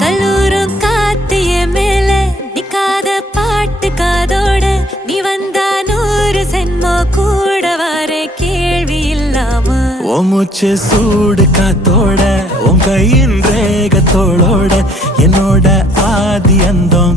கல்லூரும் காத்திய மேல நிக்காத பாட்டு காதோட நீ வந்தா 100 சென்மோ கூட வர கேள்வி இல்லாம மூச்சு சூடு காத்தோட உன் கையின் ரேகத்தோளோட என்னோட ஆதி அந்தம்